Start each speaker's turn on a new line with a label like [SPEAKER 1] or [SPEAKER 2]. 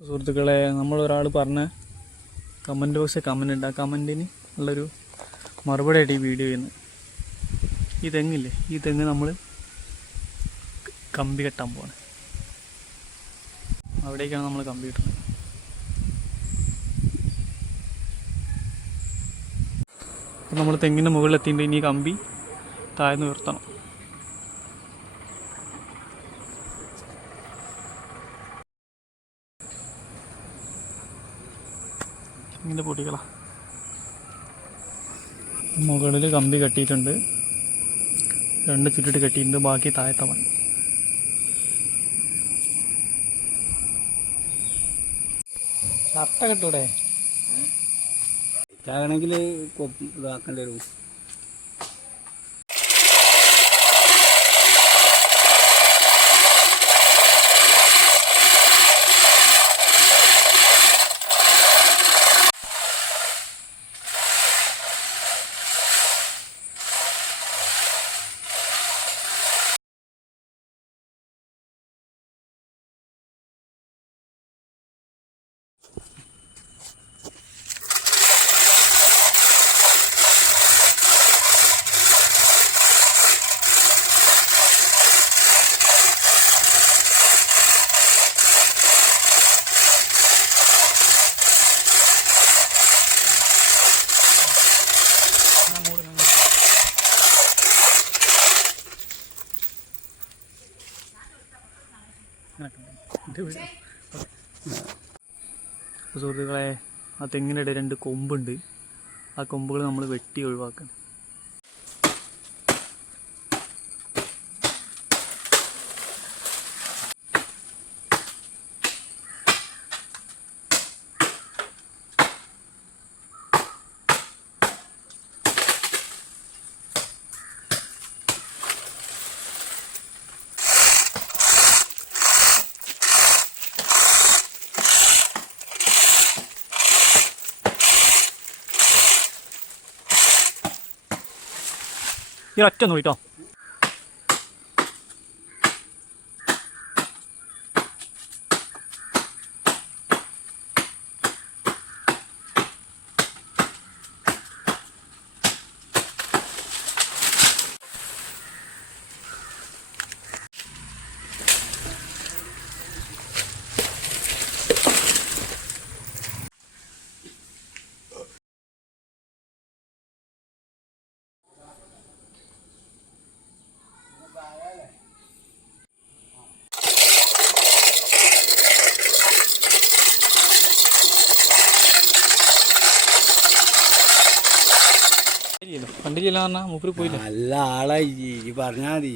[SPEAKER 1] സുഹൃത്തുക്കളെ നമ്മളൊരാൾ പറഞ്ഞ കമന്റ് ബോക്സിൽ കമന്റ് ഉണ്ട്. ആ കമന്റിന് ഉള്ളൊരു മറുപടി ആയിട്ട് ഈ വീഡിയോ ചെയ്യുന്നത് ഈ തെങ്ങില്ലേ? ഈ തെങ്ങ് നമ്മൾ കമ്പി കെട്ടാൻ പോവാണ്. അവിടേക്കാണ് നമ്മൾ കമ്പി കെട്ടുന്നത്. നമ്മൾ തെങ്ങിന്റെ മുകളിൽ എത്തിയിട്ട് ഇനി കമ്പി താഴ്ന്നു ഉയർത്തണം. ഇങ്ങനെ പൊടികളാണ് മുകളിൽ കമ്പി കെട്ടിയിട്ടുണ്ട്. രണ്ട് ചുറ്റിട്ട് കെട്ടിയിട്ടുണ്ട്. ബാക്കി താഴത്തെ ഷർട്ടൊക്കെ ഇട്ടൂടെ
[SPEAKER 2] ഇതാണെങ്കിൽ ഇതാക്കേണ്ടി വരും.
[SPEAKER 1] സുഹൃത്തുക്കളെ ആ തെങ്ങിനിടെ രണ്ട് കൊമ്പുണ്ട്. ആ കൊമ്പുകൾ നമ്മൾ വെട്ടി ഒഴിവാക്കണം. ഈ ഒറ്റ പറഞ്ഞാൽ മൂപ്പര് പോയില്ല?
[SPEAKER 2] നല്ല ആളായി ഈ പറഞ്ഞാൽ മതി.